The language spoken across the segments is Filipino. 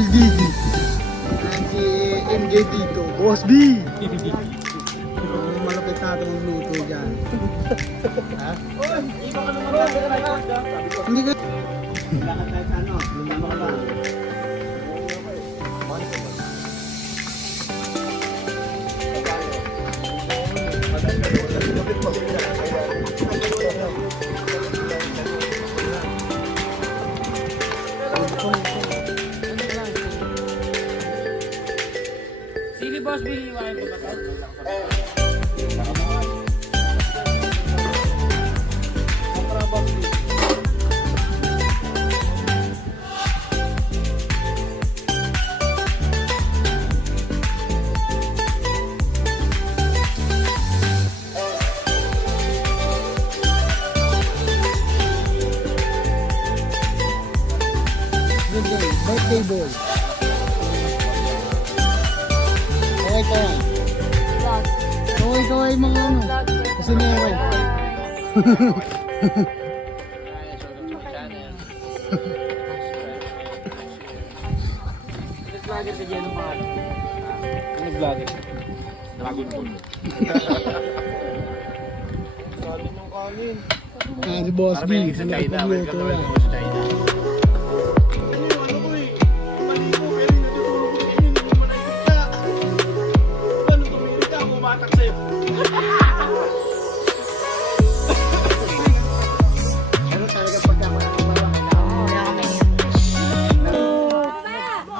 LDD. Ayan si MJ dito. Boss B! Malapit na ito magluto dyan. Ha? Hindi ka... Lakad tayo sa ano? Lumama ka ba? Sige boss, bihiwain ko ba ito? Good day. Birthday boy. Okay ka yan. Kaway mga ano. Kasi meron. Nag-vlogger ka dyan ng mga ano? Nag-vlogger? Dragon Ball. Kanin ng kanin. Si Boss B. Parang sa China. Welcome to welcome sa China. Ano yung ano ko eh. Mali ko pero yung natutulog ko sa inyo. Hindi mo nakikita. Paano tumili ka? Kumatak sa'yo. Ano talaga pagkamarami ba?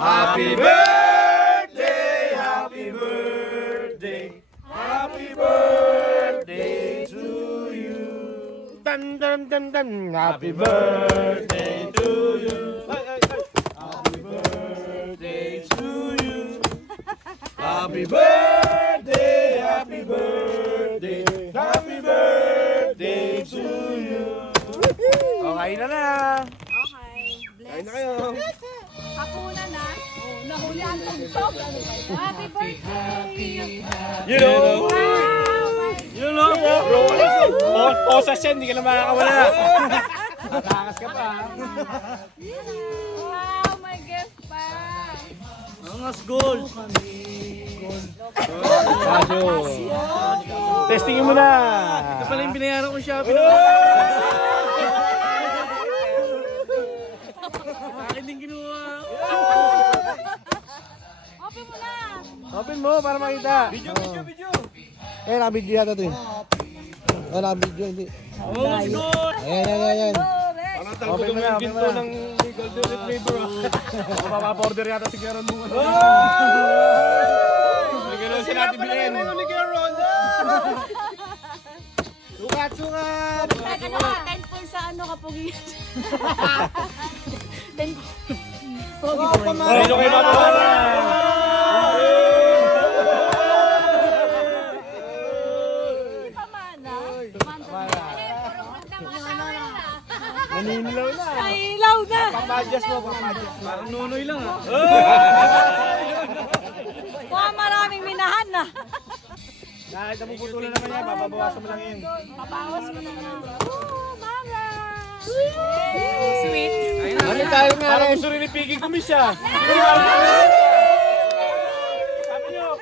Happy birthday, happy birthday, happy birthday to you. Tan tan tan tan. Happy birthday to you. Happy birthday to you. Happy birthday, happy birthday, happy birthday to you. Okay na na. Okay, Kain bless. na kayo. Hapunan na. Oh, nahuli ang tugtog. Happy birthday! You know. Wow! You know, bro. Posas yan, hindi ka na makakawala. Tatakas ka pa. Wow, may gift pa. Angas gold. Casio. Testingin mo na. Ito pala yung binayaran ko Shopee. Akin din ginawa. Open mo na. Open mo para makita. Video. Eh, naka-video yata ito eh. Naka-video, hindi. Angas gold. Ayan. Open mo na, open mo na. Ng golden retriever. Mapapa-order yata si Garon mo. Ganon siya natin bilhin. Sukat! Ano ka? 10 points sa ano kapugi. 10 pogi boy. Ayun kayo mapapala. Hindi pa mana. Mana. Puro ganda mga tao yan ah. Naninilaw na. Nailaw na. Papadjas mo. Parang nunoy lang ah. Mukhang maraming minahan na. Kahit napuputulan naman yan, papabawasan mo lang yun. Papawas mo na lang. Oh, mama. Sweet. Ano tayo nga? Parang gusto rin ni Piggy kumis ah. Sabi nyo.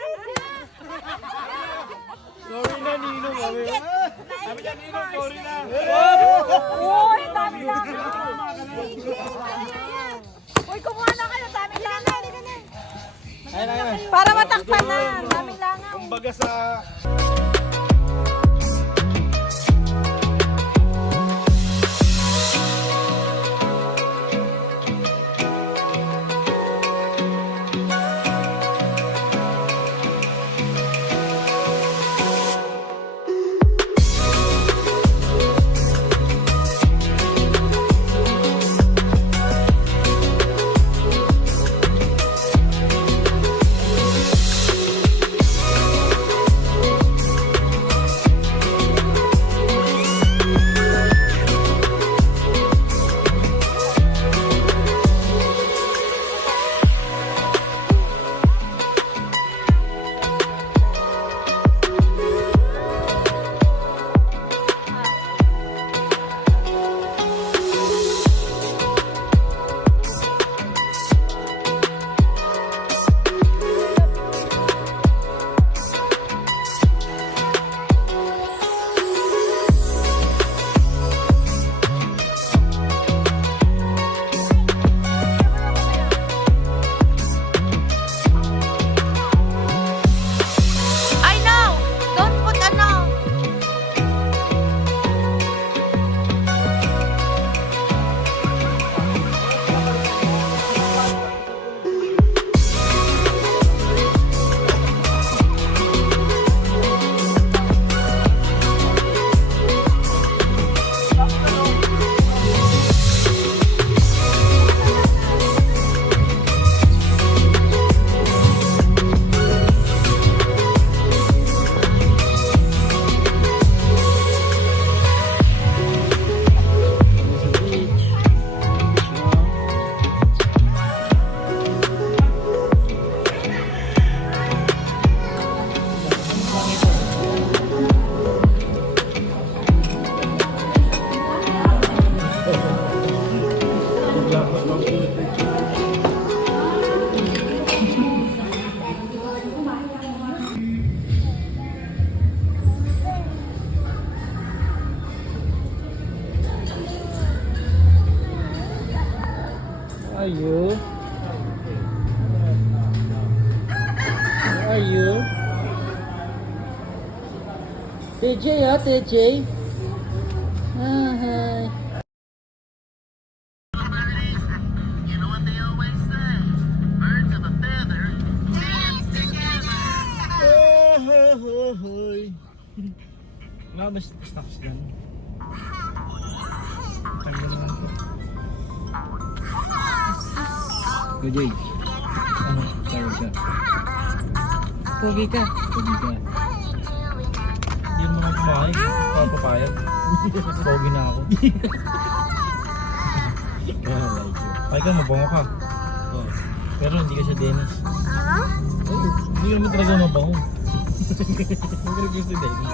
Sorry na, Ninong. Sabi niya, Ninong, sorry na. Uy, dami lang. Uy, kumuha na kayo. Dami lang. Ayun. Para matakpan na. Dami lang. Kumbaga sa... are you? Where are you? TJ, TJ. Hi. Wala ba stocks dyan? Tagal naman ito. Go Jay. Ano? Tawag ka. Pogi ka. Pogi ka. Hindi mo naman kumain. Papapayag. Pogi na ako. Ay ka, mabango ka. Pero hindi ka siya Dennis. Hindi ka naman talaga mabango. Hindi ka gusto Dennis.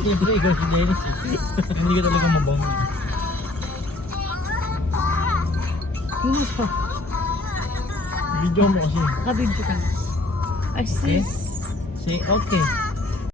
Siyempre ikaw si Dennis eh. Hindi ka talaga mabango. Ano pa? Video mo kasi. Kabidyo ka. Ay, sis. Say okay.